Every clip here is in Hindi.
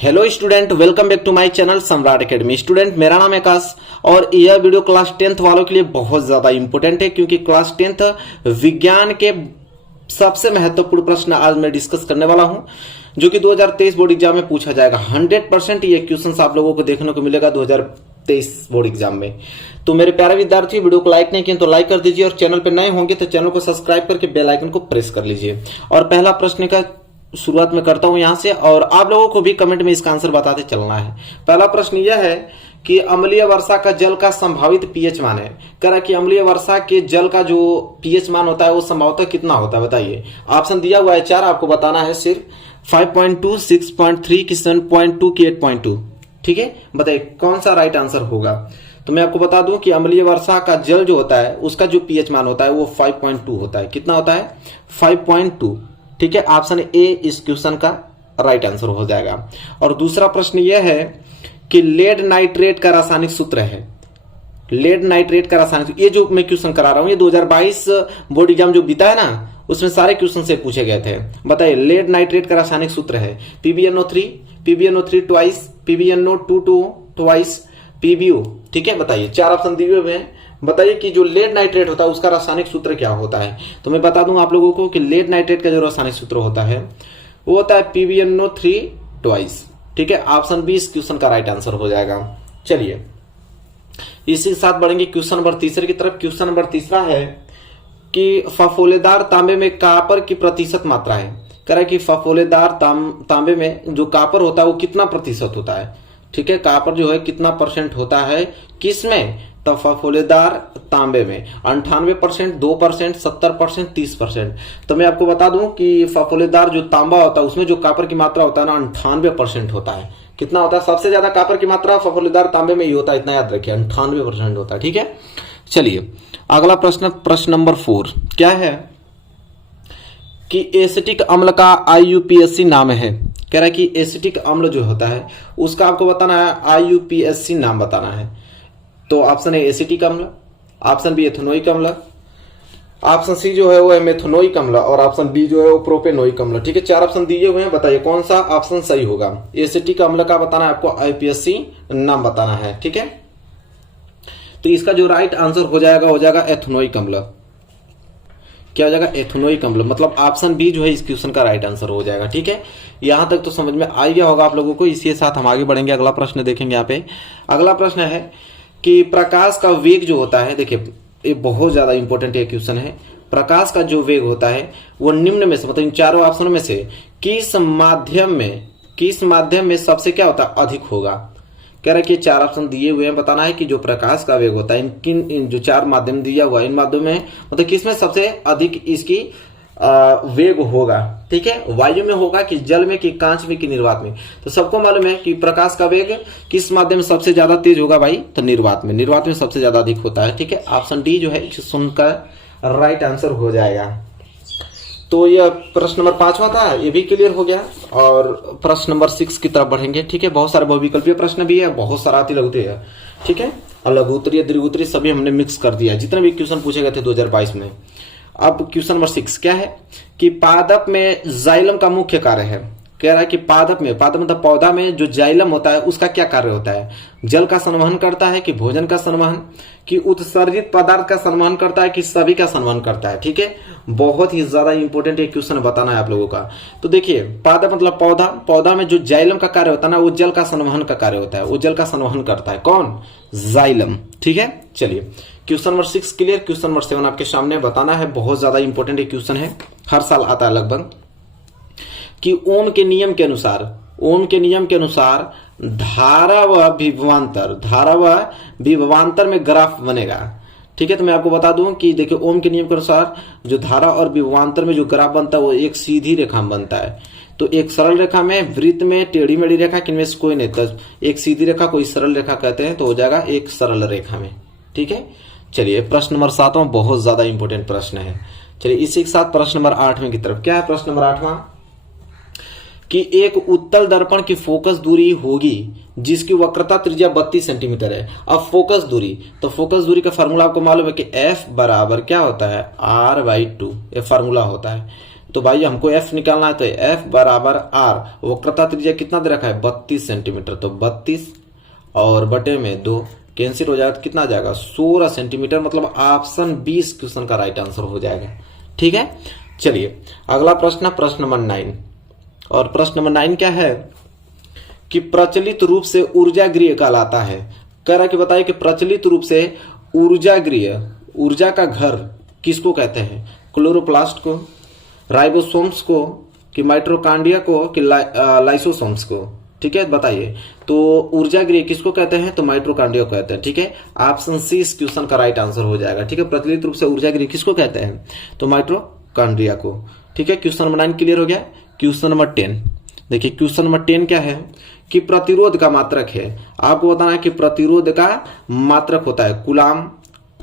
Hello student, welcome back to my channel Samrat academy. Student, मेरा नाम है आकाश और यह वीडियो क्लास 10th वालों के लिए बहुत ज्यादा इंपॉर्टेंट है क्योंकि क्लास 10th विज्ञान के सबसे महत्वपूर्ण प्रश्न आज मैं डिस्कस करने वाला हूं जो कि 2023 बोर्ड एग्जाम में पूछा जाएगा। 100% ये क्वेश्चन आप लोगों को देखने को मिलेगा 2023 बोर्ड एग्जाम में। तो मेरे प्यारे विद्यार्थी, वीडियो को लाइक नहीं किए तो लाइक कर दीजिए और चैनल पर नए होंगे तो चैनल को सब्सक्राइब करके बेल आइकन को प्रेस कर लीजिए। और पहला प्रश्न का शुरुआत में करता हूं यहां से और आप लोगों को भी कमेंट में इसका आंसर बताते चलना है। पहला प्रश्न यह है कि अम्लीय वर्षा का जल का संभावित पीएच मान है। कह रहा है कि अम्लीय वर्षा के जल का जो पीएच मान होता है वो संभवतः कितना होता है, बताइए। ऑप्शन दिया हुआ है 4, आपको बताना है सिर्फ 5.2, 6.3 की 7.2 की 8.2। ठीक है, बताइए कौन सा राइट आंसर होगा। तो मैं आपको बता दूं कि अम्लीय वर्षा का जल जो होता है उसका जो पीएच मान होता है वो 5.2 होता है। कितना होता है? 5.2। ठीक है, ऑप्शन ए इस क्वेश्चन का राइट आंसर हो जाएगा। और दूसरा प्रश्न यह है कि लेड नाइट्रेट का रासायनिक सूत्र है। लेड नाइट्रेट का रासायनिक सूत्र, ये जो मैं क्वेश्चन करा रहा हूं ये 2022 बोर्ड एग्जाम जो बीता है ना उसमें सारे क्वेश्चन से पूछे गए थे। बताइए, लेड नाइट्रेट का रासायनिक सूत्र है PbNO3, PbNO3 twice, PbNO2 twice, PbO। ठीक है, बताइए 4 ऑप्शन दिए हुए हैं। बताइए कि जो लेड नाइट्रेट होता है उसका रासायनिक सूत्र क्या होता है। तो मैं बता दूं आप लोगों को कि लेड नाइट्रेट का जो रासायनिक सूत्र होता है वो होता है PbNO3 ट्वाइस। ठीक है, ऑप्शन बी इस क्वेश्चन का राइट आंसर हो जाएगा। चलिए इसी के साथ बढ़ेंगे क्वेश्चन नंबर तीसरे की तरफ। क्वेश्चन नंबर तीसरा है कि फफोलेदार तांबे में कापर की प्रतिशत मात्रा है। कह रहा है कि फफोलेदार तांबे में जो कापर होता है वो कितना प्रतिशत होता है। ठीक है, कापर जो है कितना परसेंट होता है, किसमें? तो फफोलेदार तांबे में 98%, 2%, 70%, 30%। तो मैं आपको बता दूं कि फफोलेदार जो तांबा होता है उसमें जो कापर की मात्रा होता है ना 98% होता है। कितना होता है? सबसे ज्यादा कापर की मात्रा फफोलेदार तांबे में ही होता है, इतना याद रखिए, 98% होता है। ठीक है, चलिए अगला प्रश्न, प्रश्न नंबर 4 क्या है कि एसिटिक अम्ल का IUPAC नाम है। कह रहा है कि एसिटिक अम्ल जो होता है उसका आपको बताना है IUPAC नाम बताना है। तो ऑप्शन ए एसिटिक अम्ल, ऑप्शन बी एथेनोइक अम्ल, ऑप्शन सी जो है वो है मेथनोइक अम्ल और ऑप्शन बी जो है वो प्रोपेनोइक अम्ल। ठीक है, 4 ऑप्शन दिए हुए हैं, बताइए कौन सा ऑप्शन सही होगा। एसिटिक अम्ल का बताना है आपको, IUPAC नाम बताना है। ठीक है, तो इसका जो राइट आंसर हो जाएगा एथेनोइक अम्ल। क्या हो जाएगा? एथेनोइक अम्ल, मतलब ऑप्शन बी जो है इस क्वेश्चन का राइट आंसर हो जाएगा। ठीक है, यहां तक तो समझ में आ गया होगा आप लोगों को। इसी के साथ हम आगे बढ़ेंगे, अगला प्रश्न देखेंगे। यहाँ पे अगला प्रश्न है कि प्रकाश का वेग जो होता है, देखिए ये बहुत ज्यादा इंपॉर्टेंट ये क्वेश्चन है। प्रकाश का जो वेग होता है वो निम्न में से, मतलब इन चारों ऑप्शनों में से किस माध्यम में सबसे क्या होता है? अधिक होगा। कह रहा है कि 4 ऑप्शन दिए हुए हैं, बताना है कि जो प्रकाश का वेग होता है इन जो 4 माध्यम दिया हुआ है इन माध्यम में मतलब किसमें सबसे अधिक इसकी वेग होगा। ठीक है, वायु में होगा कि जल में कि कांच में कि निर्वात में। तो सबको मालूम है कि प्रकाश का वेग किस माध्यम में सबसे ज्यादा तेज होगा भाई, तो निर्वात में। निर्वात में सबसे ज्यादा अधिक होता है। ठीक है, ऑप्शन डी जो है उनका राइट आंसर हो जाएगा। तो यह प्रश्न नंबर 5 था, ये भी क्लियर हो गया। और प्रश्न नंबर 6 की तरफ बढ़ेंगे। ठीक है, बहुत सारे बहुविकल्पीय प्रश्न भी है, बहुत सारा अति लघुत्तरीय है। ठीक है, लघुत्तरीय दीर्घोत्तरीय सभी हमने मिक्स कर दिया, जितने भी क्वेश्चन पूछे गए थे 2022 में। अब क्वेश्चन नंबर 6 क्या है कि पादप में जाइलम का मुख्य कार्य है। कह रहा है कि पादप मतलब पौधा में जो जाइलम होता है उसका क्या कार्य होता है? जल का संवहन करता है कि भोजन का संवहन, कि उत्सर्जित पदार्थ का संवहन करता है कि सभी का संवहन करता है। ठीक है, बहुत ही ज्यादा इंपॉर्टेंट ये क्वेश्चन बताना है आप लोगों का। तो देखिए, पादप मतलब पौधा में जो जाइलम का कार्य होता है ना वो जल का संवहन का कार्य होता है, वो जल का संवहन करता है। कौन? जाइलम। ठीक है, चलिए question number 6 clear. Question number 7 आपके सामने बताना है, बहुत ज्यादा इंपॉर्टेंट ये क्वेश्चन है, हर साल आता है लगभग, कि ओम के नियम के अनुसार धारा व विभवांतर में ग्राफ बनेगा। ठीक है, तो मैं आपको बता दूं कि देखिए ओम के नियम के अनुसार जो धारा और विभवांतर में जो ग्राफ बनता है वो एक सीधी रेखा में बनता है। तो एक सरल रेखा में, वृत्त में, टेढ़ी मेढ़ी रेखा, किनमें से कोई नहीं। तो एक सीधी रेखा कोई सरल रेखा कहते हैं, तो हो जाएगा एक सरल रेखा में। ठीक है, चलिए प्रश्न नंबर 7 बहुत ज्यादा इंपॉर्टेंट प्रश्न है। चलिए इसी के साथ प्रश्न नंबर 8 की तरफ। क्या है प्रश्न नंबर 8? कि एक उत्तल दर्पण की फोकस दूरी होगी जिसकी वक्रता त्रिज्या 32 सेंटीमीटर है। अब फोकस दूरी, तो फोकस दूरी का फार्मूला आपको मालूम है कि F बराबर क्या होता है? R/2, ये फार्मूला होता है। तो भाई हमको एफ निकालना है, तो एफ बराबर आर। वक्रता त्रिज्या कितना दे रखा है 32 सेंटीमीटर, तो 32 और बटे में 2 कैंसिल हो जाएगा, तो कितना आ जाएगा 16 सेंटीमीटर। मतलब ऑप्शन 20 क्वेश्चन का राइट आंसर हो जाएगा। ठीक है, चलिए अगला प्रश्न, प्रश्न नंबर 9। और प्रश्न नंबर 9 क्या है कि प्रचलित रूप से ऊर्जा गृह कहलाता है। कह रहा है कि बताइए कि प्रचलित रूप से ऊर्जा गृह, ऊर्जा का घर किसको कहते हैं? क्लोरोप्लास्ट को, राइबोसोम्स को, कि माइटोकॉन्ड्रिया को, कि लाइसोसोम्स को? ठीक है, बताइए। तो ऊर्जा गृह किसको कहते हैं? तो माइटोकॉन्ड्रिया को कहते हैं। ठीक है, ऑप्शन सी इस क्वेश्चन का राइट आंसर हो जाएगा। ठीक है, प्रचलित रूप से ऊर्जा गृह किसको कहते हैं? तो माइटोकॉन्ड्रिया को। ठीक है, क्वेश्चन नंबर 9 क्लियर हो गया। क्वेश्चन नंबर 10 देखिए, क्वेश्चन नंबर 10 क्या है कि प्रतिरोध का मात्रक है। आपको बताना है कि प्रतिरोध का मात्रक होता है कूलाम,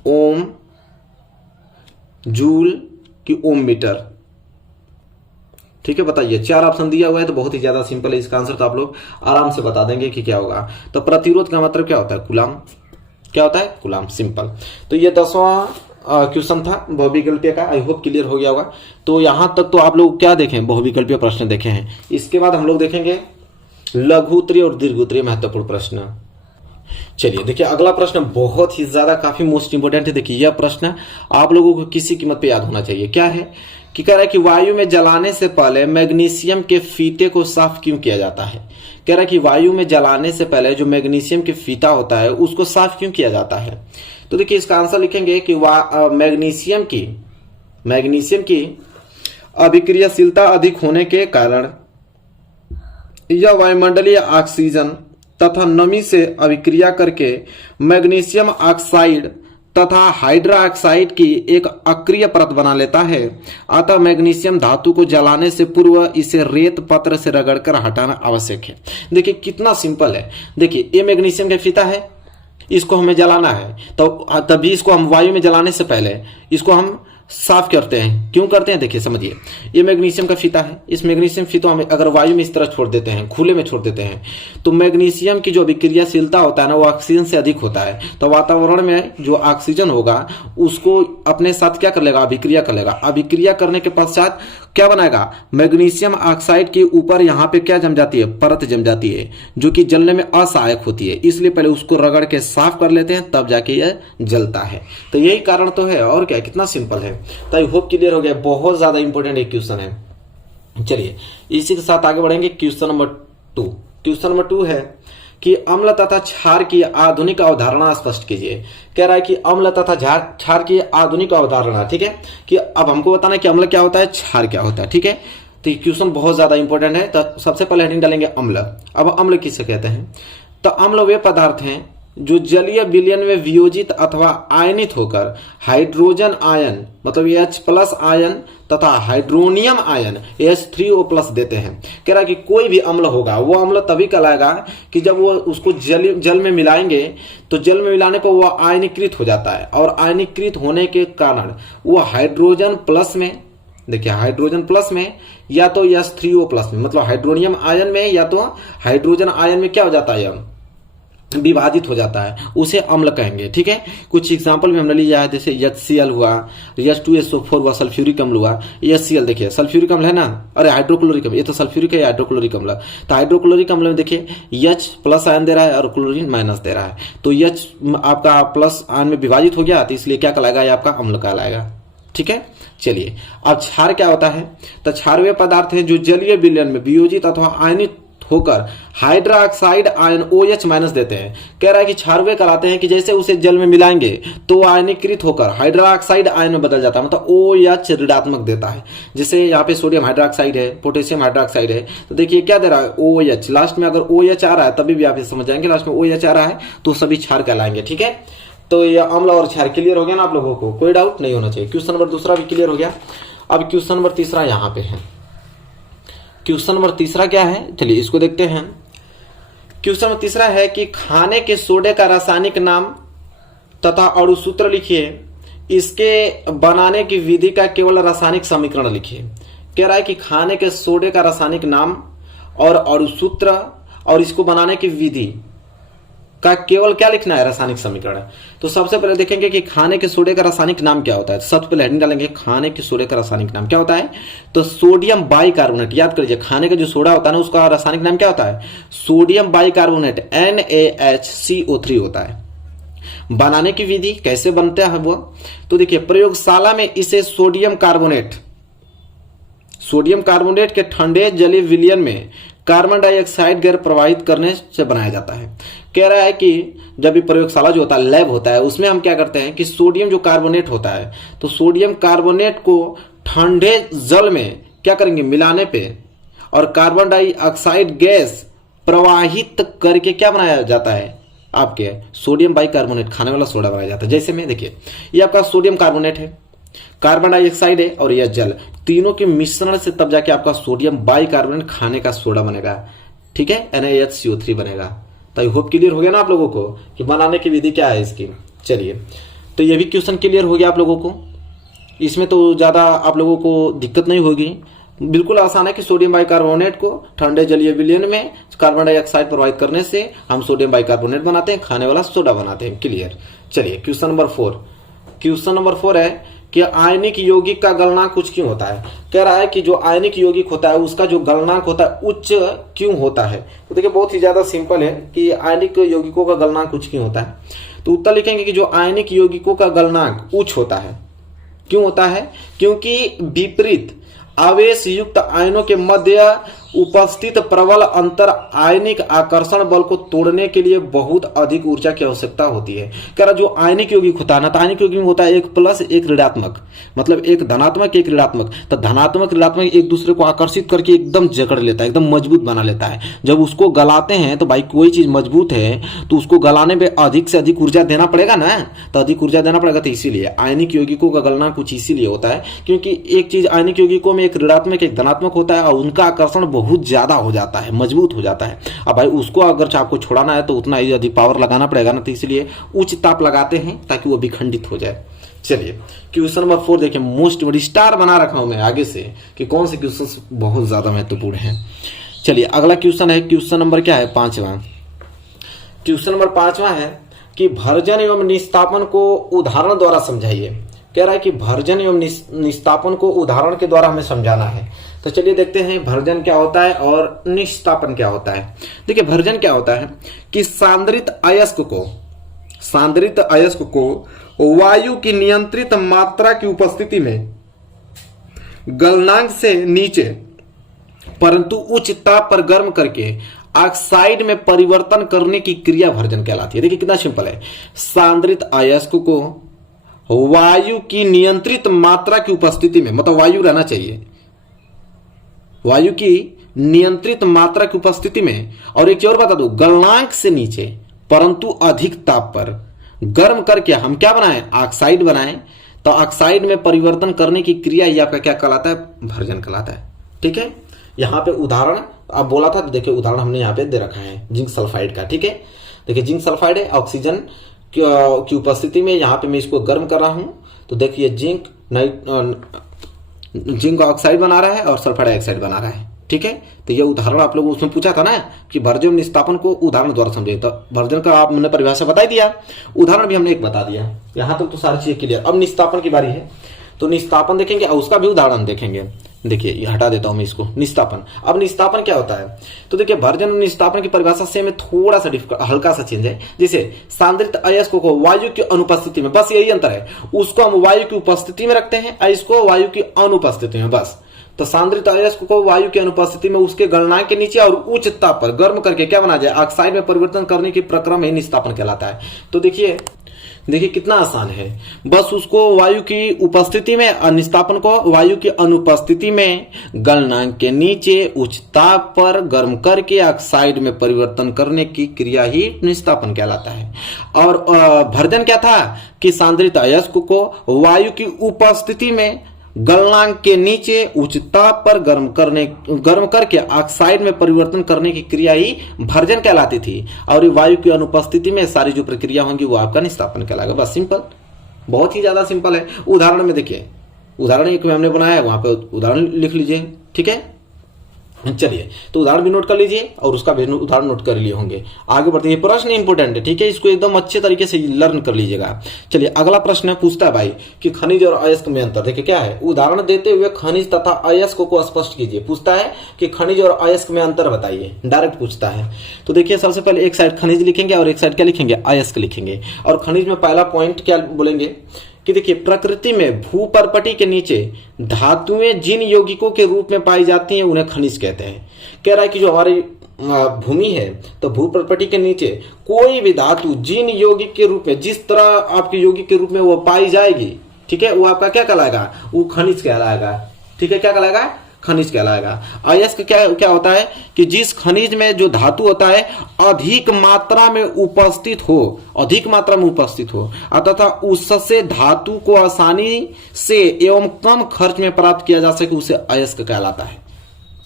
ओम, जूल कि ओम मीटर। ठीक है, बताइए। 4 ऑप्शन दिया हुआ है, तो बहुत ही ज्यादा सिंपल है इसका आंसर, तो आप लोग आराम से बता देंगे कि क्या होगा। तो प्रतिरोध का मतलब क्या होता है? कूलाम। क्या होता है? Coulomb, simple. तो ये 10वां क्वेश्चन था बहुविकल्पीय का। आई होप क्लियर हो गया होगा। तो यहां तक तो आप लोग क्या देखें, बहुविकल्पीय प्रश्न देखे हैं। इसके बाद हम लोग देखेंगे लघु उत्तरीय और दीर्घ उत्तरीय महत्वपूर्ण प्रश्न। चलिए देखिए, अगला प्रश्न बहुत ही ज्यादा काफी मोस्ट इंपोर्टेंट है। देखिए यह प्रश्न आप लोगों को किसी कीमत पे याद होना चाहिए। क्या है कि कह रहा है कि वायु में जलाने से पहले मैग्नीशियम के फीते को साफ क्यों किया जाता है? कह रहा है कि वायु में जलाने से पहले जो मैग्नीशियम के फीता होता है उसको साफ क्यों किया जाता है? तो देखिए इसका आंसर लिखेंगे कि मैग्नीशियम की अभिक्रियाशीलता अधिक होने के कारण यह वायुमंडलीय ऑक्सीजन तथा नमी से अभिक्रिया करके मैग्नीशियम ऑक्साइड तथा हाइड्रोक्साइड की एक अक्रिय परत बना लेता है। अतः मैग्नीशियम धातु को जलाने से पूर्व इसे रेत पत्र से रगड़कर हटाना आवश्यक है। देखिए कितना सिंपल है। देखिए ये मैग्नीशियम का फीता है, इसको हमें जलाना है, तो तभी इसको हम वायु में जलाने से पहले इसको हम साफ करते हैं। क्यों करते हैं? देखिए समझिए, ये मैग्नीशियम का फीता है। इस मैग्नीशियम फीता में अगर वायु में इस तरह छोड़ देते हैं, खुले में छोड़ देते हैं, तो मैग्नीशियम की जो अभिक्रियाशीलता होता है ना, वो ऑक्सीजन से अधिक होता है। तो वातावरण में जो ऑक्सीजन होगा उसको अपने साथ क्या कर लेगा? अभिक्रिया कर लेगा। अभिक्रिया करने के पश्चात क्या बनाएगा? मैग्नीशियम ऑक्साइड के ऊपर यहाँ पे क्या जम जाती है? परत जम जाती है, जो कि जलने में असहायक होती है। इसलिए पहले उसको रगड़ के साफ कर लेते हैं, तब जाके यह जलता है। तो यही कारण तो है, और क्या, कितना सिंपल है। तो आई होप क्लियर हो गया। बहुत ज्यादा इंपॉर्टेंट एक क्वेश्चन है। चलिए इसी के साथ आगे बढ़ेंगे। Question number 2। क्वेश्चन नंबर 2 है कि अम्ल तथा क्षार की आधुनिक अवधारणा स्पष्ट कीजिए। कह रहा है कि अम्ल तथा क्षार की आधुनिक अवधारणा। ठीक है, कि अब हमको बताना है कि अम्ल क्या होता है, क्षार क्या होता है। ठीक है, तो ये क्वेश्चन बहुत ज्यादा इंपॉर्टेंट है। तो सबसे पहले हेडिंग डालेंगे अम्ल। अब अम्ल किसे कहते हैं? तो अम्ल वे पदार्थ हैं जो जलीय विलयन में वियोजित अथवा आयनित होकर हाइड्रोजन आयन मतलब H+ आयन तथा हाइड्रोनियम आयन H3O+ देते हैं। कह रहा है कि कोई भी अम्ल होगा वो अम्ल तभी कहलाएगा कि जब वो उसको जल में मिलाएंगे, तो जल में मिलाने पर वो आयनीकृत हो जाता है, और आयनीकृत होने के कारण वो हाइड्रोजन प्लस में, देखिए हाइड्रोजन प्लस में या तो H3O+ में, मतलब हाइड्रोनियम आयन में या तो हाइड्रोजन आयन में क्या हो जाता है? विभाजित हो जाता है, उसे अम्ल कहेंगे। ठीक है, कुछ एग्जांपल में हमने लिया है, जैसे HCl हुआ, H2SO4 हुआ, सल्फ्यूरिक अम्ल हुआ। HCl देखिए सल्फ्यूरिक अम्ल है ना, अरे हाइड्रोक्लोरिक अम्ल, ये तो सल्फ्यूरिक है, हाइड्रोक्लोरिक अम्ल। तो हाइड्रोक्लोरिक अम्ल में देखिए H+ आयन दे रहा है और क्लोरीन माइनस दे रहा है, तो H आपका प्लस आयन में विभाजित हो गया, तो इसलिए क्या कहलाएगा? ये आपका अम्ल कहलाएगा। ठीक है, चलिए अब क्षार क्या होता है? तो क्षार वे पदार्थ हैं जो जलीय विलयन में वियोजित अथवा आयनित होकर हाइड्रोक्साइड आयन OH- देते हैं। कह रहा है कि क्षार वे कहलाते हैं कि जैसे उसे जल में मिलाएंगे तो आयनीकृत होकर हाइड्रोक्साइड आयन में बदल जाता है, मतलब OH ऋणात्मक देता है। जैसे यहाँ पे सोडियम हाइड्रोक्साइड है, पोटेशियम हाइड्रोक्साइड है, तो देखिए क्या दे रहा है? OH। लास्ट में अगर OH आ रहा है तभी भी आप समझ जाएंगे, लास्ट में OH आ रहा है तो सभी क्षार कहलाएंगे। ठीक है, तो यह अम्ल और क्षार क्लियर हो गया ना आप लोगों को? कोई डाउट नहीं होना चाहिए। क्वेश्चन नंबर 2 भी क्लियर हो गया। अब क्वेश्चन नंबर 3 यहाँ पे है। क्वेश्चन नंबर 3 क्या है? चलिए इसको देखते हैं। क्वेश्चन नंबर 3 है कि खाने के सोडे का रासायनिक नाम तथा अणुसूत्र लिखिए। इसके बनाने की विधि का केवल रासायनिक समीकरण लिखिए। कह रहा है कि खाने के सोडे का रासायनिक नाम और अणुसूत्र और इसको बनाने की विधि का केवल क्या लिखना है, रासायनिक समीकरण। तो सबसे पहले देखेंगे कि खाने के सोडे का रासायनिक नाम क्या होता है। तो सबसे पहले हेडिंग डालेंगे खाने के सोडे का रासायनिक नाम क्या होता है, तो सोडियम बाइकार्बोनेट। याद कर लीजिए, खाने का जो सोडा होता है ना उसका रासायनिक नाम क्या होता है, सोडियम बाइकार्बोनेट NaHCO3 होता है। बनाने की विधि कैसे बनता है वो, तो देखिए प्रयोगशाला में इसे सोडियम कार्बोनेट के ठंडे जलीय विलयन में कार्बन डाइऑक्साइड गैस प्रवाहित करने से बनाया जाता है। कह रहा है कि जब भी प्रयोगशाला जो होता है, लैब होता है, उसमें हम क्या करते हैं कि सोडियम जो कार्बोनेट होता है, तो सोडियम कार्बोनेट को ठंडे जल में क्या करेंगे, मिलाने पे, और कार्बन डाइऑक्साइड गैस प्रवाहित करके क्या बनाया जाता है, आपके सोडियम बाइकार्बोनेट, खाने वाला सोडा बनाया जाता है। जैसे में देखिए, ये आपका सोडियम कार्बोनेट है, कार्बन डाइऑक्साइड है और यह जल, तीनों के मिश्रण से तब जाके आपका सोडियम बाइकार्बोनेट खाने का सोडा बनेगा। ठीक है, NaHCO3 बनेगा। तो आई होप क्लियर हो गया ना आप लोगों को कि बनाने की विधि क्या है इसकी। चलिए, तो ये भी क्वेश्चन क्लियर हो गया आप लोगों को, इसमें तो ज्यादा आप लोगों को दिक्कत नहीं होगी, बिल्कुल आसान है कि सोडियम बाइकार्बोनेट को ठंडे जलीय विलयन में कार्बन डाइऑक्साइड प्रवाहित करने से हम सोडियम बाइकार्बोनेट बनाते हैं, खाने वाला सोडा बनाते हैं। क्लियर। चलिए क्वेश्चन नंबर 4। क्वेश्चन नंबर 4 है कि आयनिक यौगिक का गलनांक उच्च क्यों होता है। कह रहा है कि जो आयनिक यौगिक होता है उसका जो गलनांक होता है उच्च क्यों होता है। तो देखिए बहुत ही ज्यादा सिंपल है कि आयनिक यौगिकों का गलनांक उच्च क्यों होता है। तो उत्तर लिखेंगे कि जो आयनिक यौगिकों का गलनांक उच्च होता है, क्यों होता है, क्योंकि विपरीत आवेश युक्त आयनों के मध्य उपस्थित प्रबल अंतर आयनिक आकर्षण बल को तोड़ने के लिए बहुत अधिक ऊर्जा की आवश्यकता होती है। कह रहा जो आयनिक यौगिक होता है ना, तो आयनिक यौगिक में होता है एक प्लस एक ऋणात्मक, मतलब एक धनात्मक एक ऋणात्मक। तो धनात्मक ऋणात्मक एक दूसरे को आकर्षित करके एकदम जकड़ लेता है, एकदम मजबूत बना लेता है। जब उसको गलाते हैं तो भाई कोई चीज मजबूत है तो उसको गलाने में अधिक से अधिक ऊर्जा देना पड़ेगा ना, तो अधिक ऊर्जा देना पड़ेगा। तो इसीलिए आयनिक यौगिकों का गलना कुछ इसीलिए होता है क्योंकि एक चीज आयनिक यौगिकों में एक ऋणात्मक एक धनात्मक होता है और उनका आकर्षण बहुत ज्यादा हो जाता है, मजबूत हो जाता है। अब भाई उसको अगर आपको छोड़ाना है तो उतना ही अधिक पावर लगाना पड़ेगा ना, तो इसलिए उच्च ताप लगाते हैं ताकि वो विखंडित हो जाए। चलिए क्वेश्चन नंबर 4 देखिए, मोस्ट स्टार बना रखा हूं मैं आगे से कि कौन से क्वेश्चन बहुत ज्यादा महत्वपूर्ण है। चलिए अगला क्वेश्चन है, क्वेश्चन नंबर क्या है, 5वां। क्वेश्चन नंबर 5वां है कि भर्जन एवं निस्तापन को उदाहरण द्वारा समझाइए। कह रहा है कि भर्जन एवं निस्तापन को उदाहरण के द्वारा हमें समझाना है। तो चलिए देखते हैं भर्जन क्या होता है और निस्तापन क्या होता है। देखिए भर्जन क्या होता है कि सांद्रित अयस्क को वायु की नियंत्रित मात्रा की उपस्थिति में गलनांक से नीचे परंतु उच्च ताप पर गर्म करके ऑक्साइड में परिवर्तन करने की क्रिया भर्जन कहलाती है। देखिए कितना सिंपल है, सांद्रित अयस्क को वायु की नियंत्रित मात्रा की उपस्थिति में, मतलब वायु रहना चाहिए, वायु की नियंत्रित मात्रा की उपस्थिति में, और एक और बता दो, गलनांक से नीचे परंतु अधिक ताप पर गर्म करके हम क्या बनाएं, ऑक्साइड बनाएं। तो ऑक्साइड में परिवर्तन करने की क्रिया ये आपका क्या कहलाता है, भर्जन कहलाता है। ठीक है, यहां पे उदाहरण आप बोला था, तो देखिए उदाहरण हमने यहां पे दे रखा है जिंक सल्फाइड का। ठीक है, देखिए जिंक सल्फाइड है, ऑक्सीजन की उपस्थिति में यहां पे मैं इसको गर्म कर रहा हूं, तो देखिए जिंक ऑक्साइड बना रहा है और सल्फर डाइऑक्साइड बना रहा है। ठीक है, तो ये उदाहरण आप लोगों उसमें पूछा था ना कि भर्जन निस्तापन को उदाहरण द्वारा समझे, तो भर्जन का आपने परिभाषा बता दिया, उदाहरण भी हमने एक बता दिया। यहां तक तो सारी चीजें क्लियर। अब निस्तापन की बारी है, तो निस्तापन देखेंगे और उसका भी उदाहरण देखेंगे। देखिए ये हटा देता हूं मैं इसको, निस्तापन। अब निस्तापन क्या होता है, तो देखिए भर्जन और निस्तापन की परिभाषा से में थोड़ा सा हल्का सा चेंज है। जैसे सांद्रित अयस्क को वायु की अनुपस्थिति में, बस यही अंतर है, उसको हम वायु की उपस्थिति में रखते हैं, इसको वायु की अनुपस्थिति में, बस। तो सांद्रित अयस्क को वायु की अनुपस्थिति में उसके गलनांक के नीचे और उच्च ताप पर गर्म करके क्या बना जाए, ऑक्साइड में परिवर्तन करने की प्रक्रम ही निस्तापन कहलाता है। तो देखिए कितना आसान है, बस उसको वायु की उपस्थिति में और निस्तापन को वायु की अनुपस्थिति में गलनांक के नीचे उच्च ताप पर गर्म करके ऑक्साइड में परिवर्तन करने की क्रिया ही निस्तापन कहलाता है। और भर्जन क्या था कि सांद्रित अयस्क को वायु की उपस्थिति में गलनांक के नीचे उच्च ताप पर गर्म करके ऑक्साइड में परिवर्तन करने की क्रिया ही भर्जन कहलाती थी, और वायु की अनुपस्थिति में सारी जो प्रक्रिया होंगी वो आपका निस्तापन कहलाएगा। बस सिंपल, बहुत ही ज्यादा सिंपल है। उदाहरण में देखिए, उदाहरण एक हमने बनाया है, वहां पे उदाहरण लिख लीजिए। ठीक है, चलिए, तो उदाहरण भी नोट कर लीजिए और उसका भी उदाहरण नोट कर लिए होंगे। आगे बढ़ते हैं, प्रश्न इंपोर्टेंट है, ठीक है, इसको एकदम अच्छे तरीके से लर्न कर लीजिएगा। चलिए, अगला प्रश्न है, पूछता है भाई कि खनिज और अयस्क में अंतर। देखिए क्या है, उदाहरण देते हुए खनिज तथा अयस्क को स्पष्ट कीजिए। पूछता है कि खनिज और अयस्क में अंतर बताइए, डायरेक्ट पूछता है। तो देखिए, सबसे पहले एक साइड खनिज लिखेंगे और एक साइड क्या लिखेंगे, अयस्क लिखेंगे। और खनिज में पहला पॉइंट क्या बोलेंगे कि देखिए, प्रकृति में भूपर्पटी के नीचे धातुएं जिन यौगिकों के रूप में पाई जाती हैं उन्हें खनिज कहते हैं। कह रहा है कि जो हमारी भूमि है, तो भूपर्पटी के नीचे कोई भी धातु जिन यौगिक के रूप में, जिस तरह आपके यौगिक के रूप में वो पाई जाएगी, ठीक है, वो आपका क्या कहलाएगा, वो खनिज कहलाएगा। ठीक है, क्या कहलाएगा, खनिज कहलाएगा। अयस्क क्या होता है कि जिस खनिज में जो धातु होता है अधिक मात्रा में उपस्थित हो तथा उससे धातु को आसानी से एवं कम खर्च में प्राप्त किया जा सके, उसे अयस्क कहलाता है।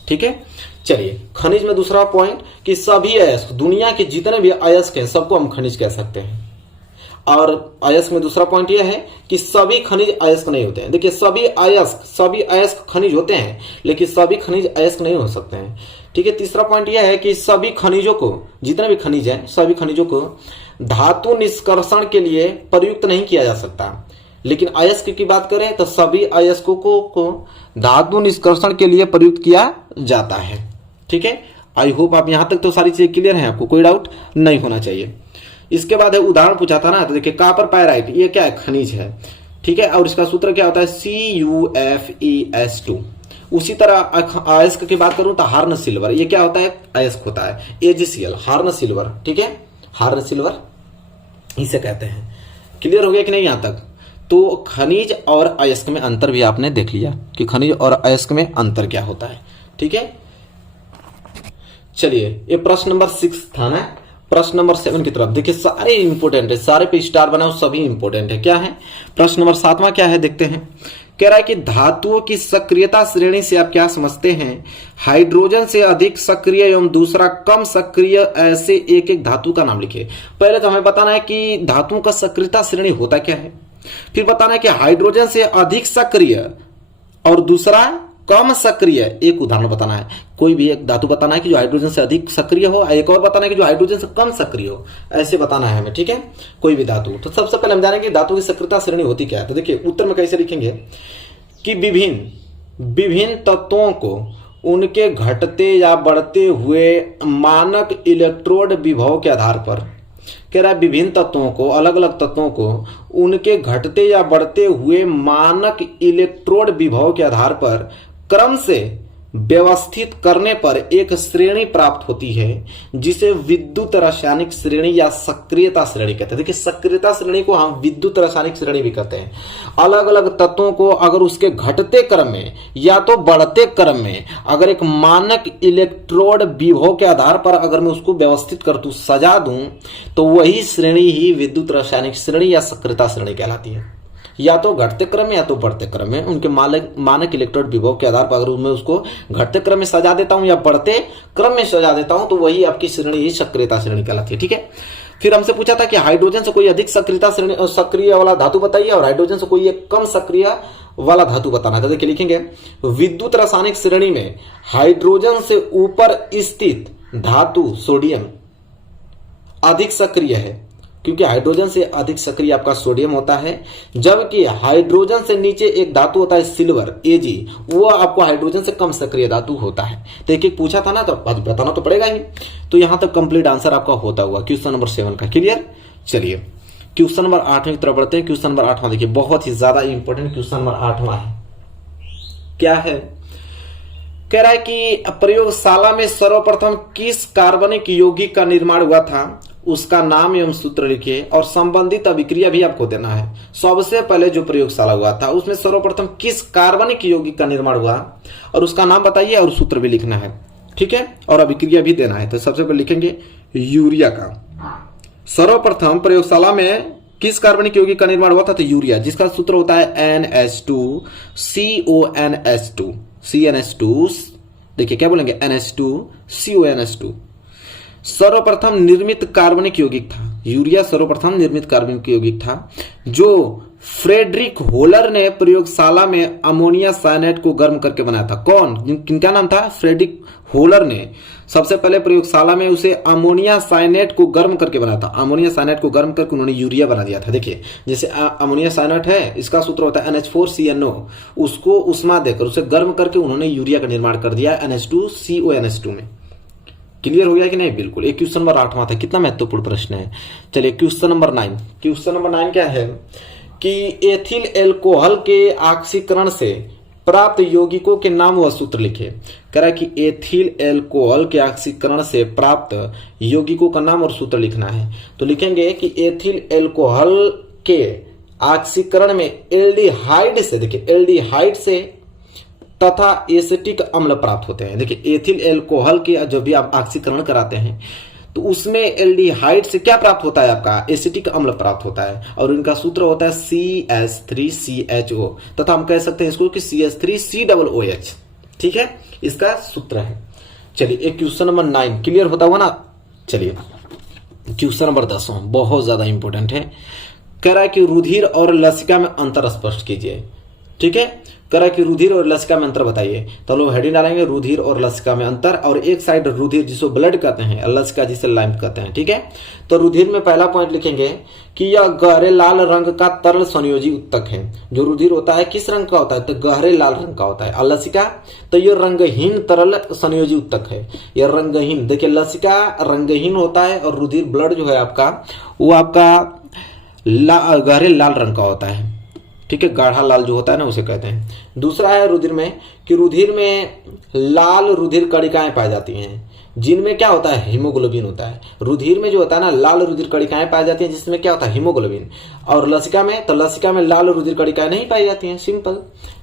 ठीक है, चलिए, खनिज में दूसरा पॉइंट कि सभी अयस्क, दुनिया के जितने भी अयस्क हैं सबको हम खनिज कह सकते हैं। और अयस्क में दूसरा पॉइंट यह है कि सभी खनिज अयस्क नहीं होते हैं। देखिए, सभी अयस्क खनिज होते हैं, लेकिन सभी खनिज अयस्क नहीं हो सकते हैं। ठीक है, तीसरा पॉइंट यह है कि सभी खनिजों को, जितने भी खनिज हैं, सभी खनिजों को धातु निष्कर्षण के लिए प्रयुक्त नहीं किया जा सकता। लेकिन अयस्क की बात करें तो सभी अयस्कों को धातु निष्कर्षण के लिए प्रयुक्त किया जाता है। ठीक है, आई होप आप यहां तक तो सारी चीजें क्लियर हैं, आपको कोई डाउट नहीं होना चाहिए। इसके बाद है, उदाहरण पूछा था ना, तो देखिए कॉपर पायराइट, ये क्या है, खनिज है। ठीक है, और इसका सूत्र क्या होता है, CuFeS2। उसी तरह अयस्क की बात करूं तो हार्न सिल्वर, ये क्या होता है, अयस्क होता है, AgCl, हार्न सिल्वर। ठीक है, हार्न सिल्वर इसे कहते हैं। क्लियर हो गया कि नहीं यहां तक? तो खनिज और अयस्क में अंतर भी आपने देख लिया कि खनिज और अयस्क में अंतर क्या होता है। ठीक है, चलिए, ये प्रश्न नंबर 6 था ना। प्रश्न नंबर 7 की तरफ देखिए, सारे इंपोर्टेंट है, सारे पे स्टार बनाओ, सभी इंपोर्टेंट है। क्या है, प्रश्न नंबर 7वां क्या है, देखते हैं। कह रहा है कि धातुओं की सक्रियता श्रेणी से आप क्या समझते हैं? हाइड्रोजन से अधिक सक्रिय एवं दूसरा कम सक्रिय, ऐसे एक एक धातु का नाम लिखिए। पहले तो हमें बताना है कि धातुओं का सक्रियता श्रेणी होता क्या है, फिर बताना है कि हाइड्रोजन से अधिक सक्रिय और दूसरा कम सक्रिय, एक उदाहरण बताना है, कोई भी एक धातु बताना है कि जो हाइड्रोजन से अधिक सक्रिय हो, एक और बताना है कि जो हाइड्रोजन से कम सक्रिय हो, ऐसे बताना है हमें। ठीक है, कोई भी धातु। तो सबसे पहले हम जानेंगे धातु की सक्रियता श्रेणी होती क्या है। तो देखिए, उत्तर में कैसे लिखेंगे कि विभिन्न तत्वों को उनके घटते या बढ़ते हुए मानक इलेक्ट्रोड विभव के आधार पर, कह रहा है विभिन्न तत्वों को, अलग अलग तत्वों को उनके घटते या बढ़ते हुए मानक इलेक्ट्रोड विभव के आधार पर क्रम से व्यवस्थित करने पर एक श्रेणी प्राप्त होती है, जिसे विद्युत रासायनिक श्रेणी या सक्रियता श्रेणी कहते हैं। देखिए, सक्रियता श्रेणी को हम विद्युत रासायनिक श्रेणी भी कहते हैं। अलग अलग तत्वों को अगर उसके घटते क्रम में या तो बढ़ते क्रम में अगर एक मानक इलेक्ट्रोड विभव के आधार पर अगर मैं उसको व्यवस्थित कर दूं, सजा दूं, तो वही श्रेणी ही विद्युत रासायनिक श्रेणी या सक्रियता श्रेणी कहलाती है। या तो घटते क्रम में या तो बढ़ते क्रम में उनके मानक इलेक्ट्रोड विभव के आधार पर अगर मैं उसको घटते क्रम में सजा देता हूं या बढ़ते क्रम में सजा देता हूं, तो वही आपकी श्रेणी ही सक्रियता श्रेणी कहलाती है। ठीक है, फिर हमसे पूछा था कि हाइड्रोजन से कोई अधिक सक्रियता श्रेणी सक्रिय वाला धातु बताइए और हाइड्रोजन से कोई एक कम सक्रिय वाला धातु बताना है। तो देखिए, लिखेंगे विद्युत रासायनिक श्रेणी में हाइड्रोजन से ऊपर स्थित धातु सोडियम अधिक सक्रिय है, क्योंकि हाइड्रोजन से अधिक सक्रिय आपका सोडियम होता है, जबकि हाइड्रोजन से नीचे एक धातु होता है सिल्वर, Ag, वो आपको हाइड्रोजन से कम सक्रिय धातु होता है। तो एक एक पूछा था ना, तो बताना तो पड़ेगा ही। तो यहां तक कंप्लीट आंसर आपका होता हुआ क्वेश्चन नंबर 7 का। क्लियर? चलिए, क्वेश्चन नंबर 8 की तरफ बढ़ते हैं। क्वेश्चन नंबर 8वां देखिए, बहुत ही ज्यादा इंपॉर्टेंट क्वेश्चन नंबर 8वां है। क्या है, कह रहा है कि प्रयोगशाला में सर्वप्रथम किस कार्बनिक यौगिक का निर्माण हुआ था, उसका नाम एवं सूत्र लिखिए और संबंधित अभिक्रिया भी आपको देना है। सबसे पहले जो प्रयोगशाला हुआ था उसमें सर्वप्रथम किस कार्बनिक यौगिक का निर्माण हुआ और उसका नाम बताइए और सूत्र भी लिखना है। ठीक है, और अभिक्रिया भी देना है। तो सबसे पहले लिखेंगे यूरिया का। सर्वप्रथम प्रयोगशाला में किस कार्बनिक यौगिक का निर्माण हुआ था, तो यूरिया, जिसका सूत्र होता है NH2CONS2। देखिए क्या बोलेंगे, NH2CONS2। सर्वप्रथम निर्मित कार्बनिक यौगिक था यूरिया, सर्वप्रथम निर्मित कार्बनिक यौगिक था जो फ्रेडरिक होलर ने प्रयोगशाला में अमोनिया साइनेट को गर्म करके बनाया था। कौन, किनका नाम था? फ्रेडरिक होलर ने सबसे पहले प्रयोगशाला में उसे अमोनिया साइनेट को गर्म करके बनाया था। अमोनिया साइनेट को गर्म करके उन्होंने यूरिया बना दिया था। देखिए, जैसे अमोनिया साइनेट है, इसका सूत्र होता है NH4CNO, उसको उष्मा देकर उसे गर्म करके उन्होंने यूरिया का निर्माण कर दिया NH2CONH2 में। क्लियर हो गया कि नहीं? बिल्कुल। एक क्वेश्चन नंबर 8वां था, कितना महत्वपूर्ण प्रश्न है। चलिए क्वेश्चन नंबर 9। क्वेश्चन नंबर 9 क्या है कि एथिल एल्कोहल के ऑक्सीकरण से प्राप्त यौगिकों के नाम व सूत्र लिखे। कह रहा है कि एथिल एल्कोहल के ऑक्सीकरण से प्राप्त यौगिकों का नाम और सूत्र लिखना है। तो लिखेंगे कि एथिल एल्कोहल के ऑक्सीकरण में एल्डिहाइड से, देखिए एल्डिहाइड से तथा एसिटिक अम्ल प्राप्त होते हैं। देखिए एथिल एल्कोहल के जब भी आप ऑक्सीकरण कराते हैं तो उसमें एल्डिहाइड से क्या प्राप्त होता है? आपका एसिटिक अम्ल प्राप्त होता है, और इनका सूत्र होता है CH3CHO, तथा हम कह सकते हैं इसको कि CH3COOH। ठीक है, इसका सूत्र है। चलिए एक क्वेश्चन नंबर 9 क्लियर होता हुआ ना। चलिए क्वेश्चन नंबर 10 बहुत ज्यादा इंपॉर्टेंट है। कह रहा है कि रुधिर और लसिका में अंतर स्पष्ट कीजिए। ठीक है, कह रहा है कि रुधिर और लसिका में अंतर बताइए। तो लोग हेडिंग डालेंगे रुधिर और लसिका में अंतर, और एक साइड रुधिर जिसको ब्लड कहते हैं, लसिका जिसे लाइम कहते हैं। ठीक है, तो रुधिर में पहला पॉइंट लिखेंगे कि यह गहरे लाल रंग का तरल संयोजी उत्तक है। जो रुधिर होता है किस रंग का होता है? तो गहरे लाल रंग का होता है। और लसिका तो यह रंगहीन तरल संयोजी उत्तक है। यह रंगहीन, देखिए लसिका रंगहीन होता है और रुधिर ब्लड जो है आपका वो आपका गहरे लाल रंग का होता है। ठीक है, गाढ़ा लाल जो होता है ना उसे कहते हैं। दूसरा है रुधिर में कि रुधिर में लाल रुधिर कणिकाएं पाई जाती हैं, जिनमें क्या होता है? हीमोग्लोबिन होता है। रुधिर में जो होता है ना लाल रुधिर कणिकाएं पाई जाती हैं, जिसमें क्या होता है? हीमोग्लोबिन। और लसिका में, तो लसिका में लाल रुधिर कणिकाएं नहीं पाई जाती हैं, सिंपल।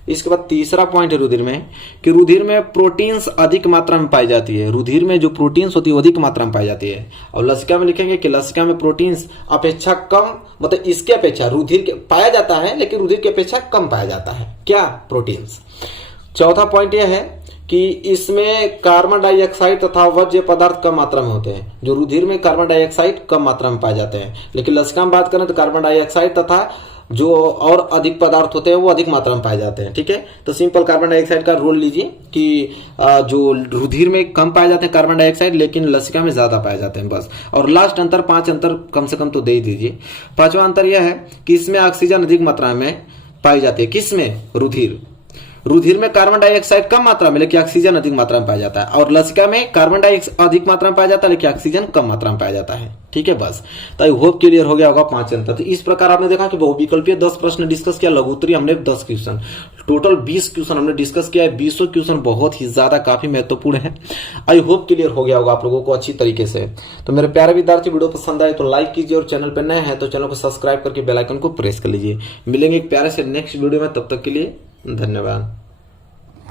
इसके बाद तीसरा पॉइंट है रुधिर में कि रुधिर में प्रोटीन्स अधिक मात्रा में पाई जाती है। रुधिर में जो प्रोटीन्स होती है वो अधिक मात्रा में पाई जाती है। और लसिका में लिखेंगे कि लसिका में प्रोटीन्स अपेक्षा कम, मतलब इसके अपेक्षा रुधिर के पाया जाता है, लेकिन रुधिर की अपेक्षा कम पाया जाता है। क्या? प्रोटीन्स। चौथा पॉइंट यह है कि इसमें कार्बन डाइऑक्साइड तथा वर्ज्य पदार्थ कम मात्रा में होते हैं। जो रुधिर में कार्बन डाइऑक्साइड कम मात्रा में पाए जाते हैं, लेकिन लसिका में बात करें तो कार्बन डाइऑक्साइड तथा जो और अधिक पदार्थ होते हैं वो अधिक मात्रा में पाए जाते हैं। ठीक है, तो सिंपल कार्बन डाइऑक्साइड का रोल लीजिए कि जो रुधिर में कम पाए जाते हैं कार्बन डाइऑक्साइड, लेकिन लसिका में ज्यादा पाए जाते हैं, बस। और लास्ट अंतर 5 अंतर कम से कम तो दे ही दीजिए। 5वां अंतर यह है कि इसमें ऑक्सीजन अधिक मात्रा में पाई जाती है। किसमें? रुधिर में कार्बन डाइऑक्साइड कम मात्रा में, लेकिन ऑक्सीजन अधिक मात्रा में पाया जाता है। और लसिका में कार्बन डाइऑक्साइड अधिक मात्रा में पाया जाता है, लेकिन ऑक्सीजन कम मात्रा में पाया जाता है। ठीक है, बस। तो आई होप क्लियर हो गया होगा 5 अंतर। तो इस प्रकार आपने देखा कि बहुविकल्पीय 10 प्रश्न डिस्कस किया, लघुत्तरी हमने 10 क्वेश्चन, टोटल 20 क्वेश्चन हमने डिस्कस किया है। 20 क्वेश्चन बहुत ही ज्यादा काफी महत्वपूर्ण है। आई होप क्लियर हो गया होगा आप लोगों को अच्छी तरीके से। तो मेरे प्यारे विद्यार्थी, वीडियो पसंद आए तो लाइक कीजिए, और चैनल पर नए हैं तो चैनल को सब्सक्राइब करके बेल आइकन को प्रेस कर लीजिए। मिलेंगे एक प्यारे से नेक्स्ट वीडियो में, तब तक के लिए धन्यवाद।